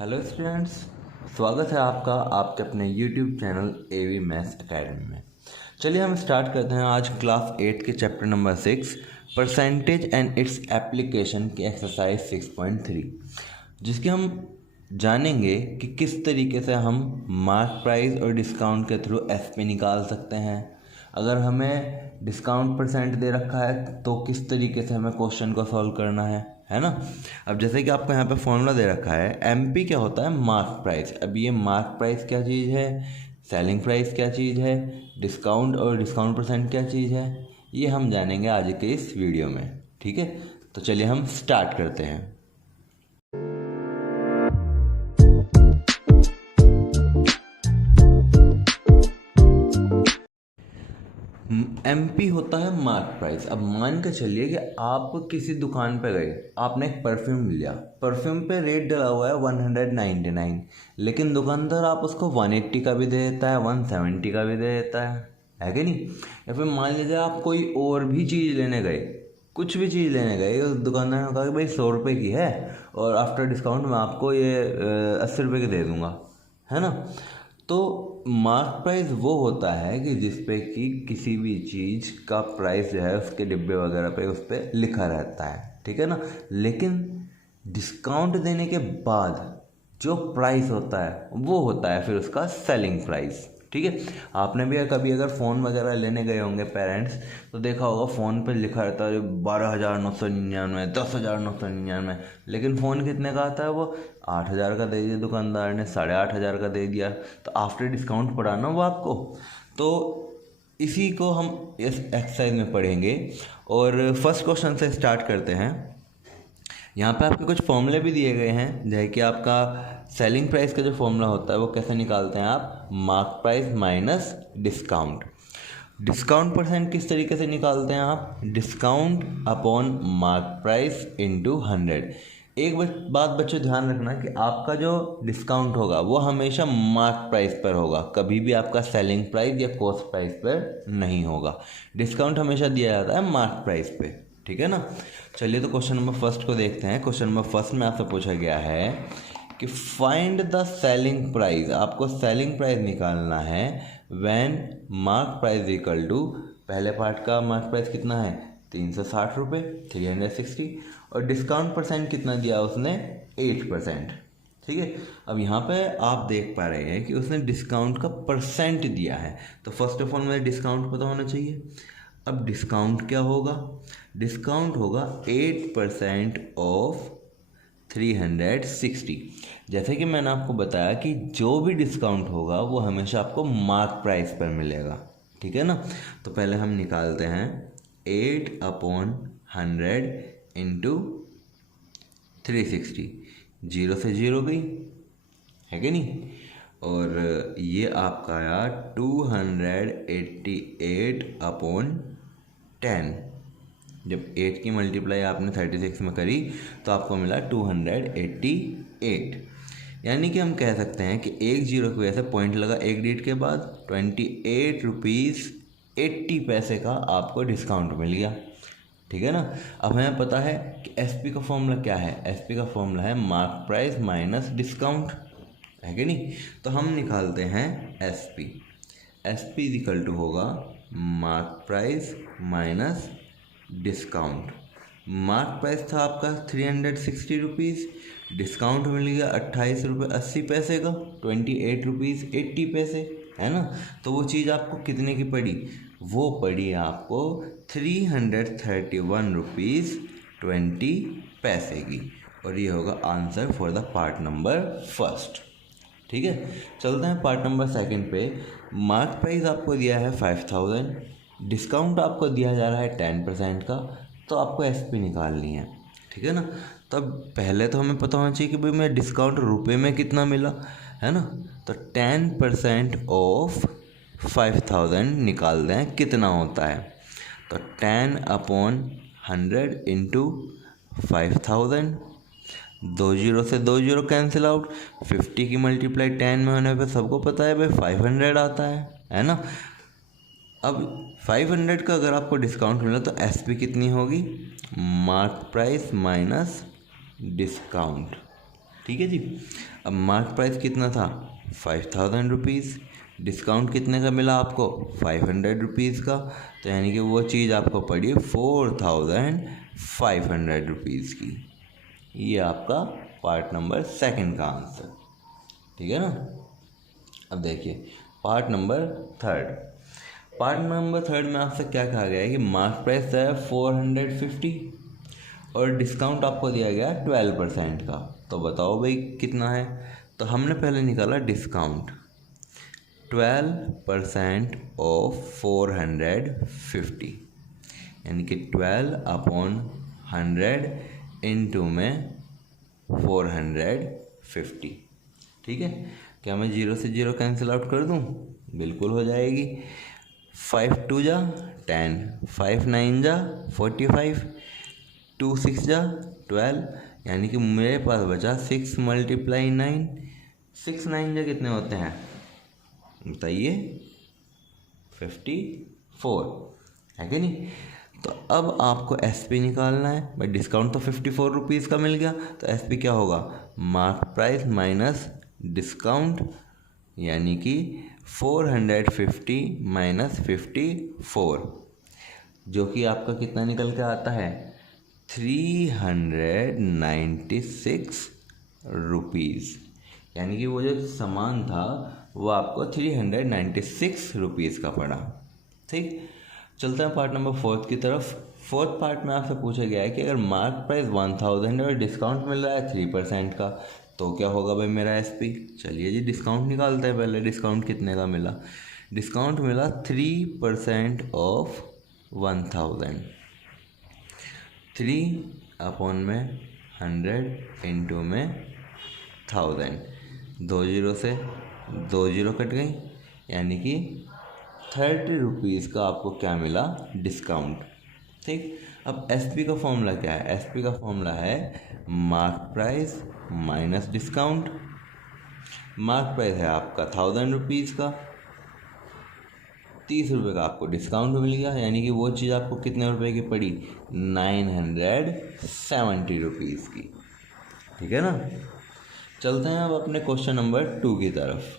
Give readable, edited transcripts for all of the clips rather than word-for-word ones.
Hello students, स्वागत है आपका आपके अपने YouTube channel AV maths academy में। चलिए हम स्टार्ट करते हैं आज क्लास 8 के chapter number 6 percentage and its application की एक्सरसाइज 6.3, जिसके हम जानेंगे कि किस तरीके से हम मार्क प्राइस और डिस्काउंट के थ्रू एसपी निकाल सकते हैं। अगर हमें डिस्काउंट परसेंट दे रखा है तो किस तरीके से हमें क्वेश्चन को सॉल्व करना है ना। अब जैसे कि आपको यहाँ पे फॉर्मूला दे रखा है, एमपी क्या होता है, मार्क प्राइस। अब ये मार्क प्राइस क्या चीज़ है, सेलिंग प्राइस क्या चीज़ है, डिस्काउंट और डिस्काउंट परसेंट क्या चीज़ है, ये हम जानेंगे आज के इस वीडियो में। ठीक है, तो चलिए हम स्टार्ट करते हैं। एमपी होता है मार्क प्राइस। अब मान के चलिए कि आप किसी दुकान पे गए, आपने एक परफ्यूम लिया, परफ्यूम पे रेट डला हुआ है 199, लेकिन दुकानदार आप उसको 180 का भी दे देता है, 170 का भी दे देता है कि नहीं। या फिर मान लीजिए आप कोई और भी चीज़ लेने गए, कुछ भी चीज़ लेने गए, उस दुकानदार ने कहा कि भाई 100 रुपये की है और आफ्टर डिस्काउंट मैं आपको ये 80 रुपये की दे दूँगा, है ना। तो मार्क प्राइस वो होता है कि जिस पे कि किसी भी चीज़ का प्राइस जो है उसके डिब्बे वगैरह पे उस पर लिखा रहता है, ठीक है ना। लेकिन डिस्काउंट देने के बाद जो प्राइस होता है वो होता है फिर उसका सेलिंग प्राइस। ठीक है, आपने भी कभी अगर फ़ोन वगैरह लेने गए होंगे पेरेंट्स, तो देखा होगा फ़ोन पे लिखा रहता है 12,999, 10,999, लेकिन फ़ोन कितने का आता है, वो 8,000 का दे दिया दुकानदार ने, 8,500 का दे दिया, तो आफ्टर डिस्काउंट पड़ा ना वो आपको। तो इसी को हम इस एक्सरसाइज में पढ़ेंगे और फर्स्ट क्वेश्चन से स्टार्ट करते हैं। यहाँ पे आपके कुछ फॉर्मूले भी दिए गए हैं, जैसे कि आपका सेलिंग प्राइस का जो फॉर्मूला होता है वो कैसे निकालते हैं आप, mark price minus discount. Discount percent किस तरीके से निकालते हैं आप, discount upon mark price into 100। एक बात बच्चों ध्यान रखना कि आपका जो डिस्काउंट होगा वो हमेशा मार्क प्राइस पर होगा, कभी भी आपका सेलिंग प्राइस या कॉस्ट प्राइस पर नहीं होगा। डिस्काउंट हमेशा दिया जाता है मार्क प्राइस पे, ठीक है ना। चलिए तो क्वेश्चन नंबर फर्स्ट को देखते हैं। क्वेश्चन नंबर फर्स्ट में आपसे पूछा गया है कि फाइंड द सेलिंग प्राइस। आपको सेलिंग प्राइस निकालना है when mark price equal to, पहले पार्ट का मार्क प्राइस कितना है 360 रुपये, 360, और डिस्काउंट परसेंट कितना दिया उसने 8%। ठीक है, अब यहाँ पे आप देख पा रहे हैं कि उसने डिस्काउंट का परसेंट दिया है, तो फर्स्ट ऑफ ऑल मुझे डिस्काउंट पता होना चाहिए। अब डिस्काउंट क्या होगा, डिस्काउंट होगा 8% ऑफ 360। जैसे कि मैंने आपको बताया कि जो भी डिस्काउंट होगा वो हमेशा आपको मार्क प्राइस पर मिलेगा, ठीक है ना। तो पहले हम निकालते हैं 8/100 इंटू 360, 0 से 0 गई, है कि नहीं, और ये आपका आया 288/10। जब 8 की मल्टीप्लाई आपने 36 में करी तो आपको मिला 288, यानी कि हम कह सकते हैं कि एक जीरो की वजह से पॉइंट लगा एक डिजिट के बाद, 28 रुपीज़ 80 का आपको डिस्काउंट मिल गया, ठीक है ना। अब हमें पता है कि एसपी का फॉर्मूला क्या है, एसपी का फॉर्मूला है मार्क प्राइस माइनस डिस्काउंट, है कि नहीं। तो हम निकालते हैं एसपी। एसपी इक्वल टू होगा mark price minus discount. Mark price था आपका 360 रुपीज़, डिस्काउंट मिल गया 28 रुपये 80 पैसे का, 28 रुपीज़ 80 पैसे, है ना। तो वो चीज़ आपको कितने की पड़ी, वो पड़ी आपको 331 रुपीज़ 20 पैसे की, और ये होगा answer for the part number first. ठीक है, चलते हैं पार्ट नंबर सेकंड पे। मार्क प्राइस आपको दिया है 5000, डिस्काउंट आपको दिया जा रहा है 10% का, तो आपको एसपी निकालनी है, ठीक है ना। तब पहले तो हमें पता होना चाहिए कि भाई मैं डिस्काउंट रुपए में कितना मिला, है ना। तो 10% ऑफ 5000 निकाल दें कितना होता है, तो 10/100 इंटू 5000, 2 जीरो से 2 जीरो कैंसिल आउट, 50 की मल्टीप्लाई 10 में होने पे सबको पता है भाई 500 आता है ना। अब 500 का अगर आपको डिस्काउंट मिला तो एसपी कितनी होगी, मार्क प्राइस माइनस डिस्काउंट, ठीक है जी। अब मार्क प्राइस कितना था 5000 रुपीज़, डिस्काउंट कितने का मिला आपको 500 रुपीज़ का, तो यानी कि वो चीज़ आपको पड़ी 4500 रुपीज़ की। ये आपका पार्ट नंबर सेकंड का आंसर, ठीक है ना। अब देखिए part number third. Part number third में आपसे क्या कहा गया है कि मार्क प्राइस है 450 और डिस्काउंट आपको दिया गया 12% का। तो बताओ भाई कितना है। तो हमने पहले निकाला डिस्काउंट, 12% ऑफ 450 यानी कि 12/100 इंटू में 450, ठीक है। क्या मैं 0 से 0 कैंसिल आउट कर दूं? बिल्कुल हो जाएगी। 5 2 जा 10, 5 9 जा 45, 2 6 जा 12, यानी कि मेरे पास बचा 6 × 9। 6 9 जा कितने होते हैं बताइए? 54 है कि नहीं। तो अब आपको SP निकालना है भाई। डिस्काउंट तो 54 रुपीज़ का मिल गया, तो SP क्या होगा? मार्क प्राइस माइनस डिस्काउंट, यानी कि 450 माइनस 54, जो कि आपका कितना निकल के आता है 396 रुपीज़। यानी कि वो जो सामान था वो आपको 396 रुपीज़ का पड़ा, ठीक। चलते हैं पार्ट नंबर फोर्थ की तरफ। फोर्थ पार्ट में आपसे पूछा गया है कि अगर मार्क प्राइस 1000 और डिस्काउंट मिल रहा है 3% का, तो क्या होगा भाई मेरा SP। चलिए जी डिस्काउंट निकालते हैं पहले। डिस्काउंट कितने का मिला? डिस्काउंट मिला 3% ऑफ 1000, 3/100 इंटू में 1000, 2 0 से 2 0 कट गई, यानी कि 30 रुपीज़ का आपको क्या मिला? डिस्काउंट, ठीक। अब SP का फॉर्मूला क्या है? SP का फॉर्मूला है mark price minus discount. Mark price है आपका 1000 रुपीज़ का, 30 रुपये का आपको डिस्काउंट मिल गया, यानी कि वो चीज़ आपको कितने रुपए की पड़ी? 970 रुपीज़ की, ठीक है ना। चलते हैं अब अपने क्वेश्चन नंबर 2 की तरफ।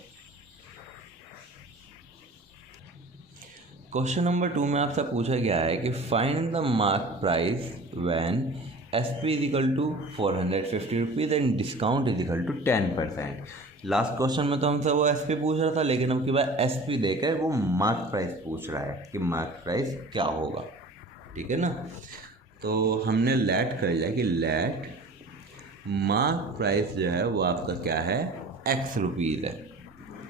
क्वेश्चन नंबर 2 में आपसे पूछा गया है कि find the mark price when SP is equal to 450 rupees and discount is equal to 10%। Last question में तो हमसे वो SP पूछ रहा था, लेकिन अब की बार SP देकर वो मार्क प्राइस पूछ रहा है कि मार्क प्राइस क्या होगा, ठीक है ना। तो हमने लेट कर लिया कि लेट मार्क प्राइस जो है वो आपका क्या है? X रुपीज़ है,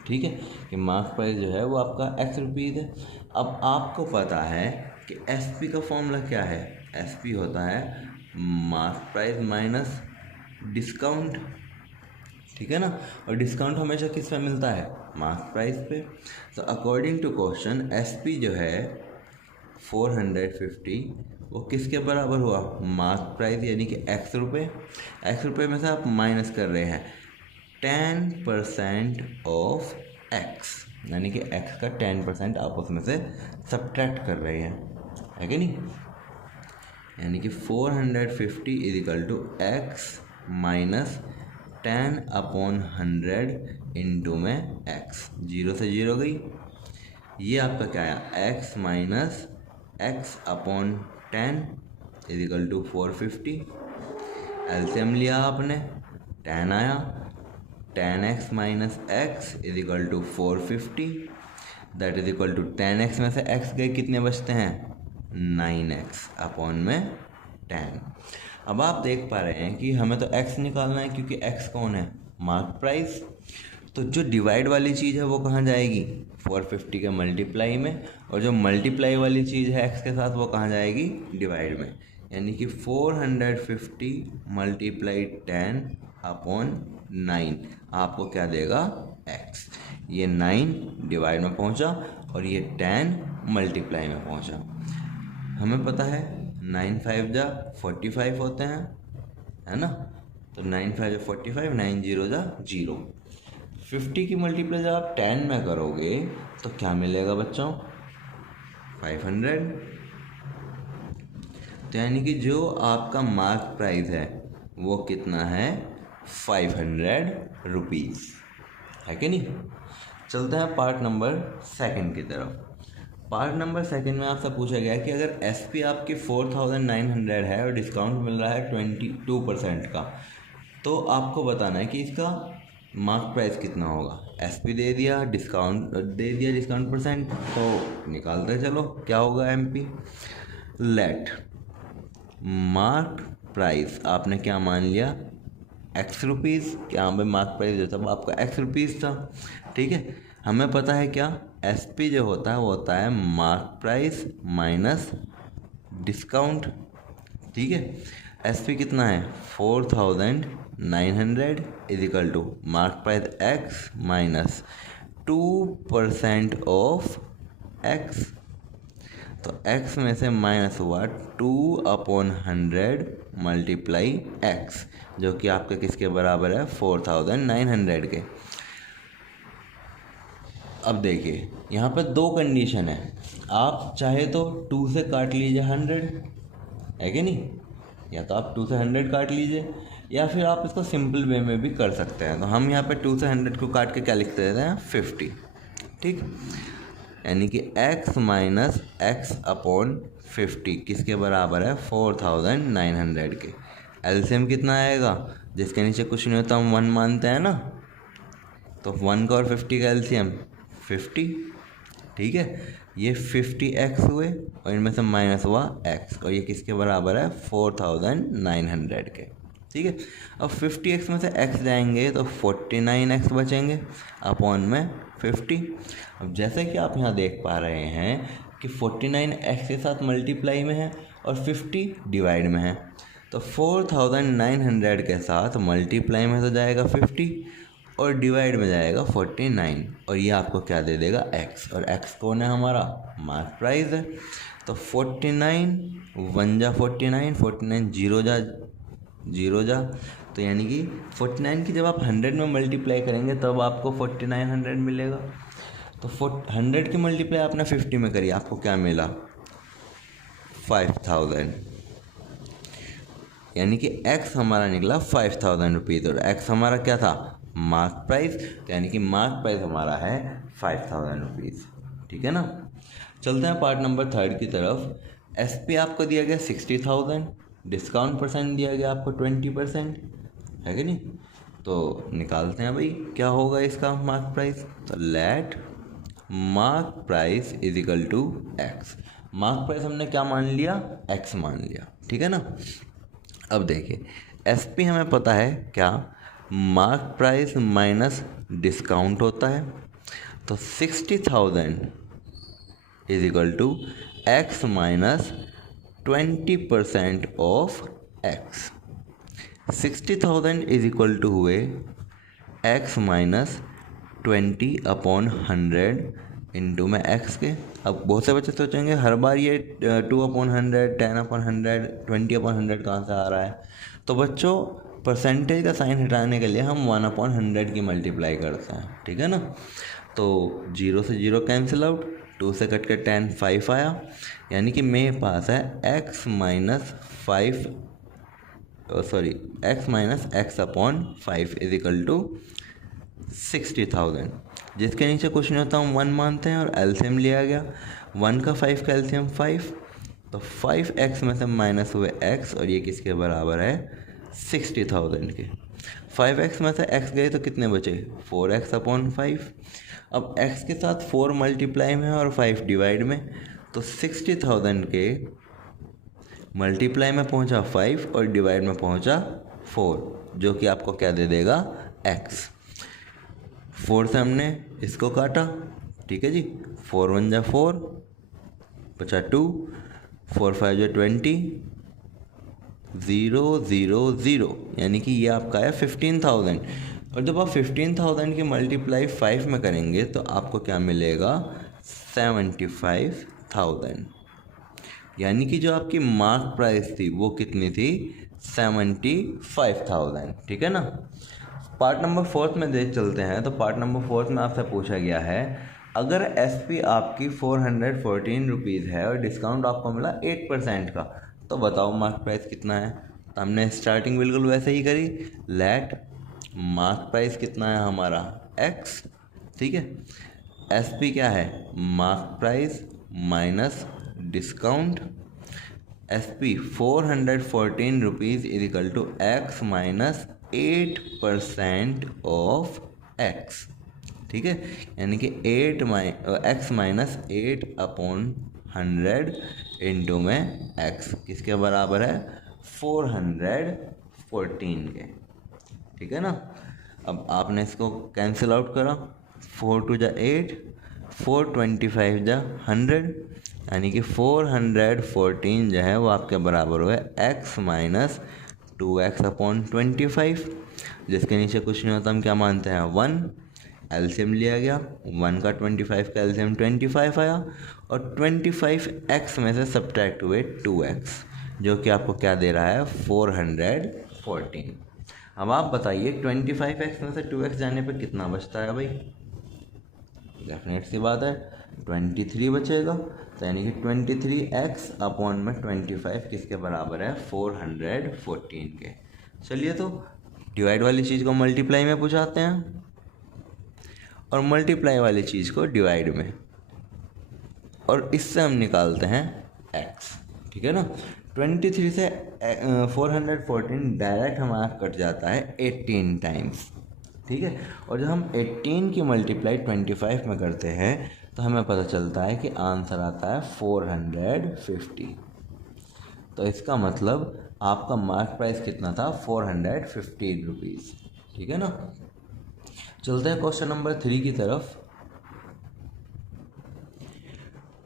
ठीक है। कि मार्क प्राइस जो है वो आपका X रुपीज़ है। अब आपको पता है कि SP का फॉर्मूला क्या है? SP होता है मार्क प्राइस माइनस डिस्काउंट, ठीक है ना। और डिस्काउंट हमेशा किस पे मिलता है? मार्क प्राइस पे। तो अकॉर्डिंग टू क्वेश्चन SP जो है 450 वो किसके बराबर हुआ? मार्क प्राइस यानी कि X रुपये। X रुपये में से आप माइनस कर रहे हैं 10% ऑफ X, यानी कि X का 10% आप उसमें से सब्ट्रैक्ट कर रहे हैं, है कि नहीं। यानी कि 450 is equal to X minus 10/100 into में X, 0 से 0 गई। ये आपका क्या आया? X minus X/10 is equal to 450। LCM लिया आपने, 10 आया, 10x minus X is equal to 450, that is equal to 10x में से x गए, कितने बचते हैं? 9x अपॉन में 10। अब आप देख पा रहे हैं कि हमें तो x निकालना है, क्योंकि x कौन है? Mark price. तो जो डिवाइड वाली चीज़ है वो कहाँ जाएगी? 450 के मल्टीप्लाई में, और जो मल्टीप्लाई वाली चीज़ है x के साथ वो कहाँ जाएगी? डिवाइड में। यानी कि 450 मल्टीप्लाई 10 अपॉन 9 आपको क्या देगा? x। ये 9 डिवाइड में पहुंचा और ये 10 मल्टीप्लाई में पहुंचा। हमें पता है 9 5 जा 45 होते हैं, है ना। तो 9 5 जा 45, 9 0 जा 0। 50 की मल्टीप्लाई जब आप 10 में करोगे तो क्या मिलेगा बच्चों? 500। तो यानी कि जो आपका मार्क प्राइस है वो कितना है? 500 रुपीज़, है कि नहीं। चलते हैं पार्ट नंबर सेकंड की तरफ। पार्ट नंबर सेकंड में आपसे पूछा गया कि अगर SP आपकी 4900 है और डिस्काउंट मिल रहा है 22% का, तो आपको बताना है कि इसका मार्क प्राइस कितना होगा। SP दे दिया, डिस्काउंट परसेंट, तो निकालते चलो क्या होगा MP। लेट मार्क प्राइस आपने क्या मान लिया, X रुपीज़, यहाँ पे मार्क प्राइस जो था आपका X रुपीज़ था, ठीक है। हमें पता है क्या, SP जो होता है वो होता है मार्क प्राइस माइनस डिस्काउंट, ठीक है। SP कितना है 4900 is equal to mark price X minus 2% of X, तो X में से माइनस हुआ 2/100 मल्टीप्लाई X, जो कि आपके किसके बराबर है 4900 के। अब देखिए यहाँ पे दो कंडीशन है, आप चाहे तो 2 से काट लीजिए 100, है कि नहीं, या तो आप 2 से 100 काट लीजिए, या फिर आप इसको सिंपल वे में भी कर सकते हैं। तो हम यहाँ पे 2 से 100 को काट के क्या लिख देते हैं 50, ठीक। यानी कि X माइनस X/50 किसके बराबर है 4900 के। एलसीएम कितना आएगा, जिसके नीचे कुछ नहीं होता हम 1 मानते हैं ना, तो 1 का और 50 का एलसीएम 50, ठीक है। ये 50X हुए और इनमें से माइनस हुआ X, और ये किसके बराबर है 4900 के, ठीक है। अब 50X में से X जाएंगे तो 49X बचेंगे अपॉन में 50। अब जैसे कि आप यहाँ देख पा रहे हैं कि 49X के साथ मल्टीप्लाई में है और 50 डिवाइड में है, तो 4900 के साथ मल्टीप्लाई में तो जाएगा 50 और डिवाइड में जाएगा 49, और ये आपको क्या दे देगा X, और X कौन है हमारा मार्क प्राइस है। तो 49 1 जा 49, 49 जीरो जा, तो यानी कि 49 की जब आप 100 में मल्टीप्लाई करेंगे तब आपको 4900 मिलेगा। तो 100 की मल्टीप्लाई आपने 50 में करी, आपको क्या मिला 5000, यानी कि X हमारा निकला 5000 रुपीज़, और X हमारा क्या था मार्क प्राइस, तो यानी कि मार्क प्राइस हमारा है 5000 रुपीज़, ठीक है ना। चलते हैं पार्ट नंबर थर्ड की तरफ। SP आपको दिया गया 60,000, डिस्काउंट परसेंट दिया गया आपको 20%, है कि नहीं। तो निकालते हैं भाई क्या होगा इसका मार्क प्राइस। तो let mark price is equal to X। Mark price हमने क्या मान लिया X मान लिया, ठीक है ना। अब देखिए SP हमें पता है क्या, मार्क प्राइस माइनस डिस्काउंट होता है, तो 60,000 is equal to X minus 20% of X। 60,000 is equal to हुए X माइनस 20/100 इंटू में X के। अब बहुत से बच्चे सोचेंगे हर बार ये 2/100, 10/100, 20/100 कहाँ से आ रहा है। तो बच्चों परसेंटेज का साइन हटाने के लिए हम 1/100 की मल्टीप्लाई करते हैं, ठीक है ना। तो 0 से 0 कैंसिल आउट, 2 से कट के 10 5 आया, यानी कि मेरे पास है X minus X/5 is equal to 60,000, जिसके नीचे कुछ नहीं होता हम 1 मानते हैं और एलसीएम लिया गया। 1 का 5 का एलसीएम 5, तो 5X में से माइनस हुए X, और ये किसके बराबर है 60,000 के। 5X में से X गए तो कितने बचे 4X/5। अब X के साथ 4 मल्टीप्लाई में और 5 डिवाइड में, तो 60,000 के मल्टीप्लाई में पहुंचा 5 और डिवाइड में पहुंचा 4, जो कि आपको क्या दे देगा X। 4 से हमने इसको काटा, ठीक है जी, 4 1 जा 4 बचा 2, 4 5 जा 20, 0 0 0, यानी कि ये आपका है 15,000। और जब आप 15,000 की मल्टीप्लाई 5 में करेंगे तो आपको क्या मिलेगा 75,000, यानी कि जो आपकी मार्क प्राइस थी वो कितनी थी 75,000, ठीक है ना। पार्ट नंबर 4 में देख चलते हैं। तो पार्ट नंबर 4 में आपसे पूछा गया है, अगर SP आपकी 414 रुपीज़ है और डिस्काउंट आपको मिला 8% का, तो बताओ मार्क प्राइस कितना है। तो हमने स्टार्टिंग बिल्कुल वैसे ही करी, लेट मार्क प्राइस कितना है हमारा x, ठीक है। SP क्या है, mark price minus discount. SP 414 rupees is equal to x minus 8% of x, ठीक है। यानी कि x माइनस 8/100 इंटू में x किसके बराबर है, 414 के, ठीक है ना। अब आपने इसको कैंसिल आउट करा, 4 टू जा 8, 425 जा 100, यानी कि 414 जो है वो आपके बराबर हुआ x माइनस 2x/25, जिसके नीचे कुछ नहीं होता, हम क्या मानते हैं 1, एलसीएम लिया गया, 1 का 25 का एलसीएम 25 आया, और 25x में से सब्ट्रैक्ट हुए 2x, जो कि आपको क्या दे रहा है 414। अब आप बताइए 25x में से 2x जाने पर कितना बचता है भाई, डेफिनेट सी बात है 23 बचेगा, तो यानी कि 23x/25 किसके बराबर है 414 के। चलिए तो डिवाइड वाली चीज़ को मल्टीप्लाई में पूछाते हैं और मल्टीप्लाई वाली चीज़ को डिवाइड में, और इससे हम निकालते हैं x, ठीक है ना। 23 से 414 डायरेक्ट हमारा कट जाता है 18 टाइम्स, ठीक है। और जब हम 18 की मल्टीप्लाई 25 में करते हैं तो हमें पता चलता है कि आंसर आता है 450। तो इसका मतलब आपका मार्क प्राइस कितना था 415 रुपीज़, ठीक है ना। चलते हैं क्वेश्चन नंबर 3 की तरफ।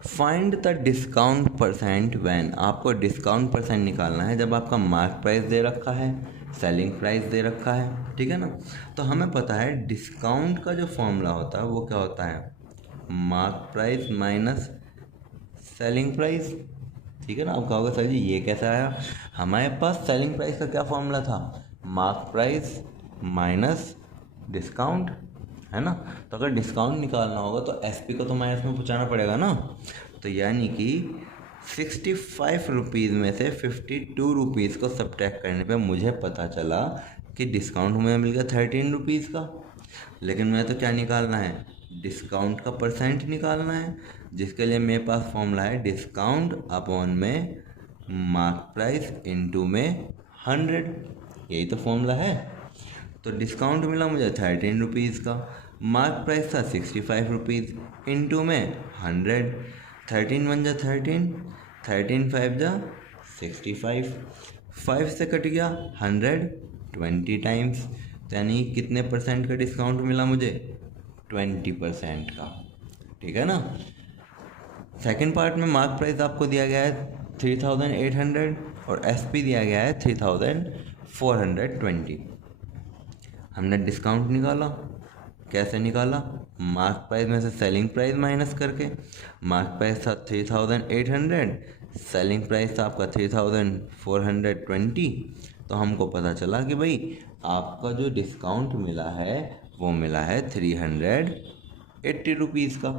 Find the discount percent when, आपको डिस्काउंट परसेंट निकालना है जब आपका मार्क प्राइस दे रखा है, सेलिंग प्राइस दे रखा है, ठीक है ना। तो हमें पता है डिस्काउंट का जो फॉर्मूला होता है वो क्या होता है, mark price minus selling price, ठीक है ना। आप कहोगे सर जी ये कैसा आया, हमारे पास सेलिंग प्राइस का क्या फॉर्मूला था, मार्क प्राइस माइनस डिस्काउंट, है ना। तो अगर डिस्काउंट निकालना होगा तो एसपी को तो माइनस में पहुँचाना पड़ेगा ना। तो यानी कि 65 रुपीज़ में से 52 रुपीज़ को सब्ट्रैक्ट करने पे मुझे पता चला कि डिस्काउंट मुझे मिल गया 13 रुपीज़ का। लेकिन मुझे तो क्या निकालना है, डिस्काउंट का परसेंट निकालना है, जिसके लिए मेरे पास फॉर्मूला है डिस्काउंट अपॉन में मार्क प्राइस इंटू में 100, यही तो फॉर्मूला है। तो डिस्काउंट मिला मुझे 13 रुपीज़ का, मार्क प्राइस था 65 रुपीज़, इंटू में 100, 13 1 जा 13, 13 5 जा 65, 5 से कट गया 100, 20 टाइम्स, तो यानी कितने परसेंट का डिस्काउंट मिला मुझे, 20% का, ठीक है ना। सेकंड पार्ट में मार्क प्राइस आपको दिया गया है 3800 और एसपी दिया गया है 3420। हमने डिस्काउंट निकाला, कैसे निकाला, मार्क प्राइस में से सेलिंग प्राइस माइनस करके। मार्क प्राइस था 3800, सेलिंग प्राइस था आपका 3420, तो हमको पता चला कि भाई आपका जो डिस्काउंट मिला है वो मिला है 380 रुपीज़ का,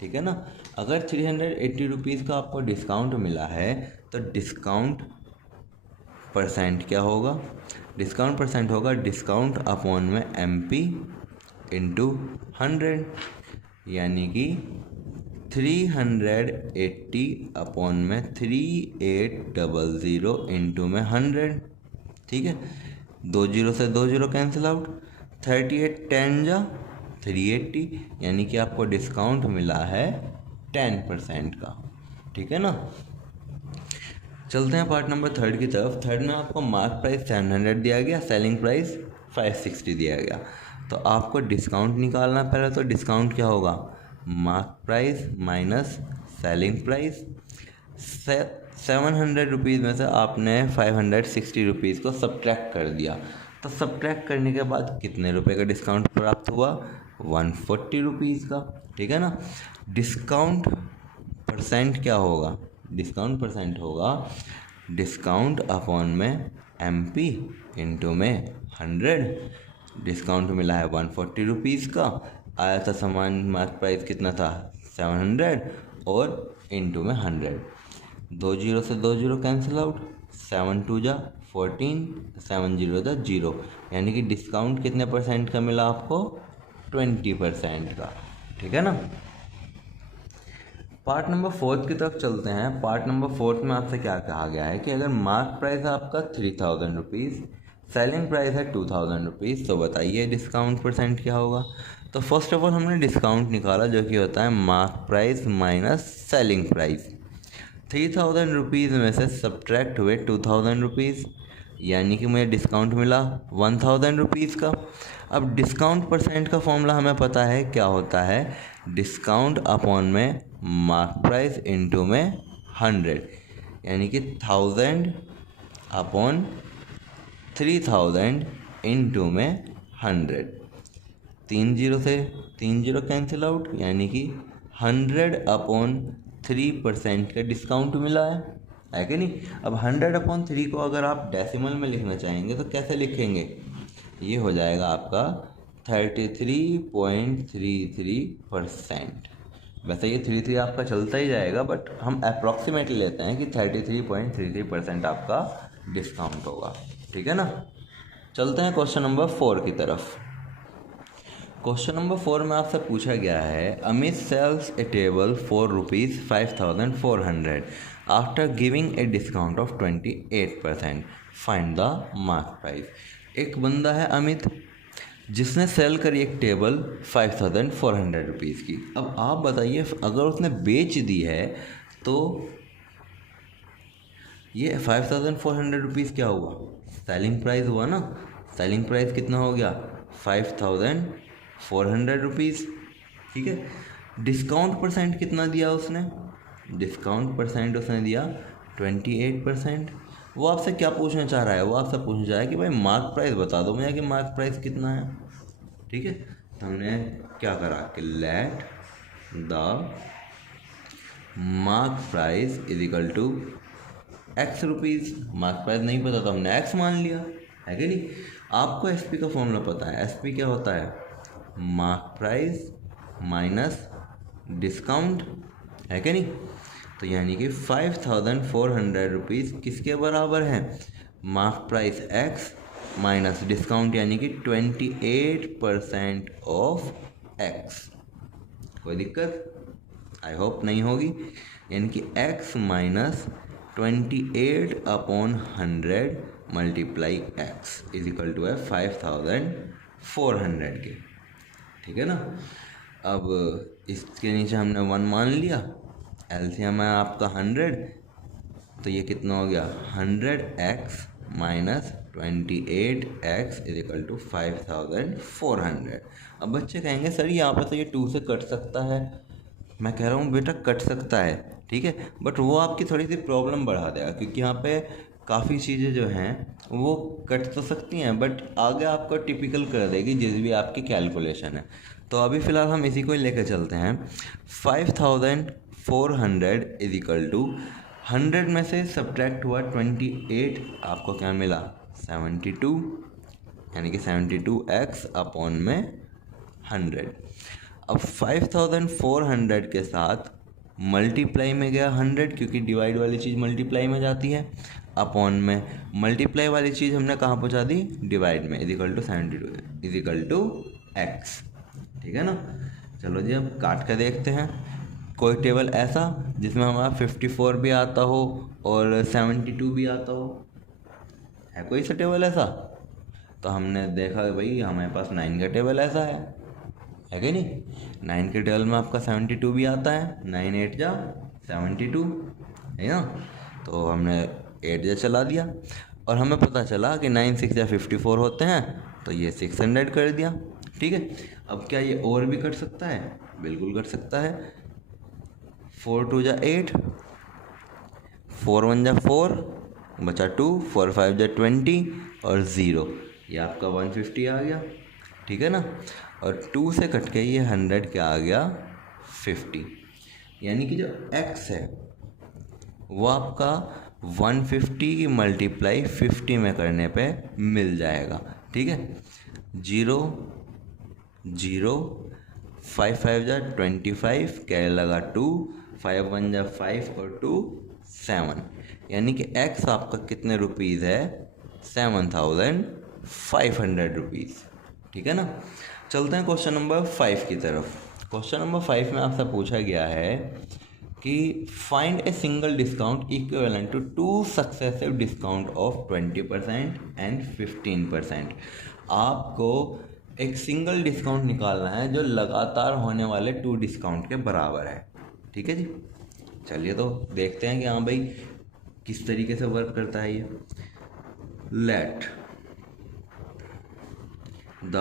ठीक है ना। अगर 380 रुपीज़ का आपको डिस्काउंट मिला है तो डिस्काउंट परसेंट क्या होगा, डिस्काउंट परसेंट होगा डिस्काउंट अपॉन में MP इंटू 100, यानी कि 380 अपॉन में 3800 इंटू में 100, ठीक है। 2 जीरो से 2 जीरो कैंसिल आउट, 38 10 जा 380, यानी कि आपको डिस्काउंट मिला है 10% का, ठीक है ना। चलते हैं पार्ट नंबर 3 की तरफ। थर्ड में आपको मार्क प्राइस 700 दिया गया, सेलिंग प्राइस 560 दिया गया, तो आपको डिस्काउंट निकालना। पहले तो डिस्काउंट क्या होगा, mark price minus selling price. 700 rupees में से आपने 560 रुपीज़ को सब्ट्रैक्ट कर दिया, तो सब्ट्रैक्ट करने के बाद कितने रुपए का डिस्काउंट प्राप्त हुआ, 140 रुपीज़ का, ठीक है ना। डिस्काउंट परसेंट क्या होगा, डिस्काउंट परसेंट होगा डिस्काउंट अपॉन में MP इंटू में 100। डिस्काउंट मिला है 140 रुपीज़ का, आया था सामान मार्क प्राइस कितना था 700 और इंटू में 100। 2 जीरो से 2 जीरो कैंसिल आउट, 7 2 जा 14 0 यानी कि डिस्काउंट कितने परसेंट का मिला आपको? 20% का। ठीक है ना। पार्ट नंबर 4 की तरफ चलते हैं। पार्ट नंबर 4 में आपसे क्या कहा गया है कि अगर मार्क प्राइस है आपका 3000 रुपीज़, सेलिंग प्राइस है 2000 रुपीज़, तो बताइए डिस्काउंट परसेंट क्या होगा। तो फर्स्ट ऑफ ऑल हमने डिस्काउंट निकाला जो कि होता है mark price minus selling price. 3000 rupees में से सब्ट्रैक्ट हुए 2000 रुपीज़, यानी कि मुझे डिस्काउंट मिला 1000 रुपीज़ का। अब डिस्काउंट परसेंट का फॉर्मूला हमें पता है क्या होता है, डिस्काउंट अपॉन में मार्क प्राइस इनटू में 100, यानी कि 1000 अपॉन 3000 इनटू में 100। 3 जीरो से 3 जीरो कैंसिल आउट, यानी कि 100 अपॉन 3% का डिस्काउंट मिला है कि नहीं। अब 100 अपॉन 3 को अगर आप डेसिमल में लिखना चाहेंगे तो कैसे लिखेंगे, ये हो जाएगा आपका 33.33%। वैसे ये 33 आपका चलता ही जाएगा, बट हम अप्रॉक्सीमेटली लेते हैं कि 33.33% आपका डिस्काउंट होगा। ठीक है ना। चलते हैं क्वेश्चन नंबर 4 की तरफ। क्वेश्चन नंबर 4 में आपसे पूछा गया है, Amit sells a table for ₹5,400 after giving a discount of 28%, find the mark price. एक बंदा है अमित जिसने सेल करी एक टेबल 5,400 रुपीज़ की। अब आप बताइए अगर उसने बेच दी है तो ये 5,400 रुपीज़ क्या हुआ, सेलिंग प्राइस हुआ ना। सेलिंग प्राइस कितना हो गया, 5,400 रुपीज़। ठीक है। डिस्काउंट परसेंट कितना दिया उसने, डिस्काउंट परसेंट उसने दिया 28%। वो आपसे क्या पूछना चाह रहा है, वो आपसे पूछना चाह रहा है कि भाई मार्क प्राइस बता दो मुझे कि मार्क प्राइस कितना है। ठीक है। तो हमने क्या करा कि let the mark price is equal to X rupees. Mark price नहीं पता तो हमने एक्स मान लिया, है कि नहीं। आपको एसपी का फॉर्मूला पता है, एसपी क्या होता है, मार्क प्राइस माइनस डिस्काउंट, है कि नहीं। तो यानी कि 5,400 रुपीज़ किसके बराबर है, mark price x minus discount यानी कि 28% ऑफ एक्स। कोई दिक्कत आई होप नहीं होगी। यानी कि X minus 28 upon 100 multiply X is equal to है 5,400 के। ठीक है ना। अब इसके नीचे हमने 1 मान लिया, एलसीएम है आपका 100, तो ये कितना हो गया 100x minus 28x is equal to 5,400। अब बच्चे कहेंगे सर यहाँ पर तो ये 2 से कट सकता है। मैं कह रहा हूँ बेटा कट सकता है, ठीक है, बट वो आपकी थोड़ी सी प्रॉब्लम बढ़ा देगा, क्योंकि यहाँ पे काफ़ी चीज़ें जो हैं वो कट तो सकती हैं बट आगे आपको टिपिकल कर देगी जिस भी आपकी कैलकुलेशन है। तो अभी फ़िलहाल हम इसी को ही लेकर चलते हैं। 5,400 इज इक्वल टू 100 में से सब्ट्रैक्ट हुआ 28, आपको क्या मिला 72, यानी कि 72x अपॉन में 100। अब 5,400 के साथ मल्टीप्लाई में गया 100, क्योंकि डिवाइड वाली चीज़ मल्टीप्लाई में जाती है, अपॉन में मल्टीप्लाई वाली चीज़ हमने कहाँ पहुँचा दी, डिवाइड में, is equal to 72 is equal to x। ठीक है ना। चलो जी अब काट कर देखते हैं। कोई टेबल ऐसा जिसमें हमारा 54 भी आता हो और 72 भी आता हो, है कोई सा टेबल ऐसा। तो हमने देखा भाई हमारे पास 9 का टेबल ऐसा है कि नहीं। 9 के टेबल में आपका 72 भी आता है, 9 8 जा 72, है ना। तो हमने 8 जा चला दिया और हमें पता चला कि 9 6 जा 54 होते हैं, तो ये 600 कर दिया। ठीक है। अब क्या ये और भी कट सकता है, बिल्कुल कट सकता है। 4 2 जा 8, 4 1 जा 4, बचा 2, 4 5 जा 20 और 0, ये आपका 150 आ गया। ठीक है ना। और 2 से कट के ये 100 क्या आ गया 50, यानी कि जो x है वो आपका 150 की मल्टीप्लाई 50 में करने पे मिल जाएगा। ठीक है। 0 0, 5 5 जा 25, कैरी लगा 2, 5 1 जा 5 और 2 7, यानी कि x आपका कितने रुपीज़ है 7,500 रुपीज़। ठीक है ना। चलते हैं क्वेश्चन नंबर 5 की तरफ। क्वेश्चन नंबर 5 में आपसे पूछा गया है कि find a single discount equivalent to 2 successive discount of 20% and 15%। आपको एक सिंगल डिस्काउंट निकालना है जो लगातार होने वाले 2 डिस्काउंट के बराबर है। ठीक है जी। चलिए तो देखते हैं कि हाँ भाई किस तरीके से वर्क करता है ये। Let the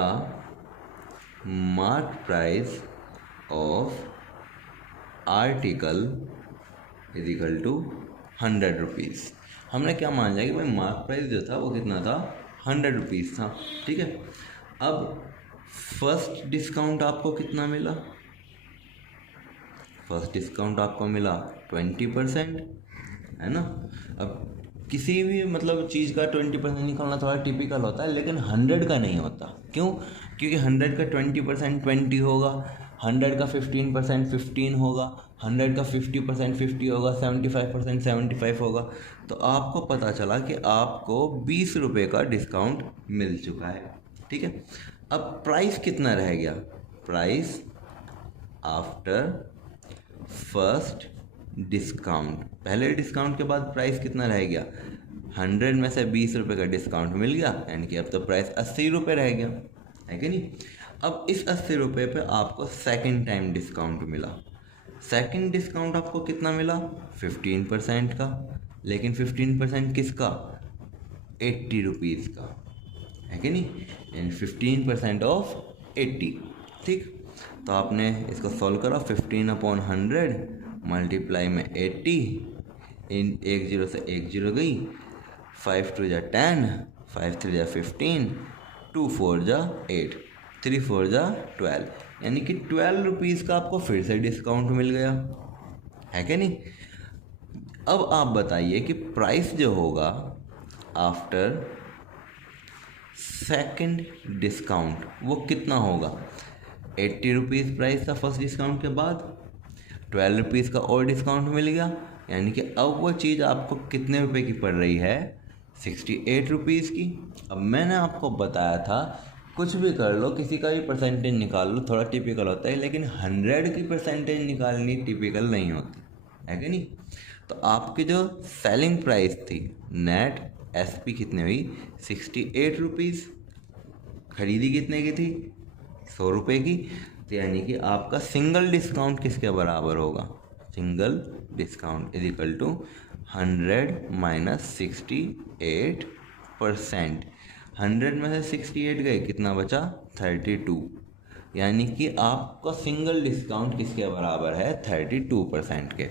mark price of article is equal to 100 rupees. हमने क्या मान लिया कि भाई मार्क प्राइस जो था वो कितना था, 100 रुपीज़ था। ठीक है। अब फर्स्ट डिस्काउंट आपको कितना मिला, फर्स्ट डिस्काउंट आपको मिला 20%, है ना। अब किसी भी मतलब चीज़ का 20% निकालना थोड़ा टिपिकल होता है, लेकिन 100 का नहीं होता। क्यों? क्योंकि 100 का 20% 20 होगा, 100 का 15% 15 होगा, 100 का 50% 50 होगा, 75% 75 होगा। तो आपको पता चला कि आपको 20 रुपये का डिस्काउंट मिल चुका है। ठीक है। अब प्राइस कितना रह गया, प्राइस आफ्टर फर्स्ट डिस्काउंट, पहले डिस्काउंट के बाद प्राइस कितना रह गया, 100 में से 20 रुपये का डिस्काउंट मिल गया, यानी कि अब तो प्राइस 80 रुपये रह गया, है कि नहीं। अब इस 80 रुपये पे आपको सेकंड टाइम डिस्काउंट मिला। सेकंड डिस्काउंट आपको कितना मिला, 15% का, लेकिन 15% किसका, 80 रुपीज़ का, है कि नहीं, यानी 15% ऑफ 80। ठीक। तो आपने इसको सॉल्व करा, 15/100 मल्टीप्लाई में 80, इन 1 0 से 1 0 गई, 5 2 जा 10, 5 3 जा 15, 2 4 जा 8, 3 4 जा 12, यानी कि 12 रुपीज़ का आपको फिर से डिस्काउंट मिल गया, है कि नहीं। अब आप बताइए कि प्राइस जो होगा आफ्टर सेकंड डिस्काउंट वो कितना होगा। 80 रुपीज़ प्राइस था फर्स्ट डिस्काउंट के बाद, 12 रुपीज़ का और डिस्काउंट मिल गया, यानी कि अब वो चीज़ आपको कितने रुपए की पड़ रही है, 68 रुपीज़ की। अब मैंने आपको बताया था कुछ भी कर लो, किसी का भी परसेंटेज निकाल लो, थोड़ा टिपिकल होता है, लेकिन 100 की परसेंटेज निकालनी टिपिकल नहीं होती, है कि नहीं। तो आपकी जो सेलिंग प्राइस थी नेट एसपी कितने हुई, 68 रुपीज़, खरीदी कितने की थी, 100 रुपये की। तो यानी कि आपका सिंगल डिस्काउंट किसके बराबर होगा, single discount is equal to 100 minus 68%। 100 में से 68 गए, कितना बचा, 32, यानी कि आपका सिंगल डिस्काउंट किसके बराबर है, 32% के।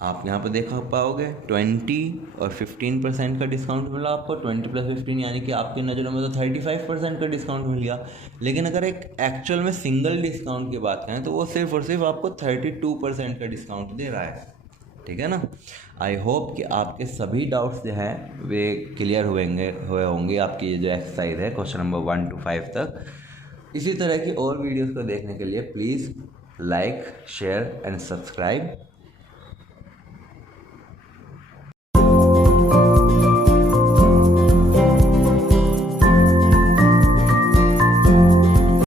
आप यहाँ पर देखा पाओगे 20 और 15% का डिस्काउंट मिला आपको, 20 + 15 यानी कि आपकी नज़रों में तो 35% का डिस्काउंट मिल गया। लेकिन अगर एक एक्चुअल में सिंगल डिस्काउंट की बात करें तो वो सिर्फ और सिर्फ आपको 32% का डिस्काउंट दे रहा है। ठीक है ना। आई होप कि आपके सभी डाउट्स जो हैं वे क्लियर हुए होंगे आपकी जो एक्सरसाइज है क्वेश्चन नंबर 1 to 5 तक। इसी तरह की और वीडियोज़ को देखने के लिए please like, share and subscribe.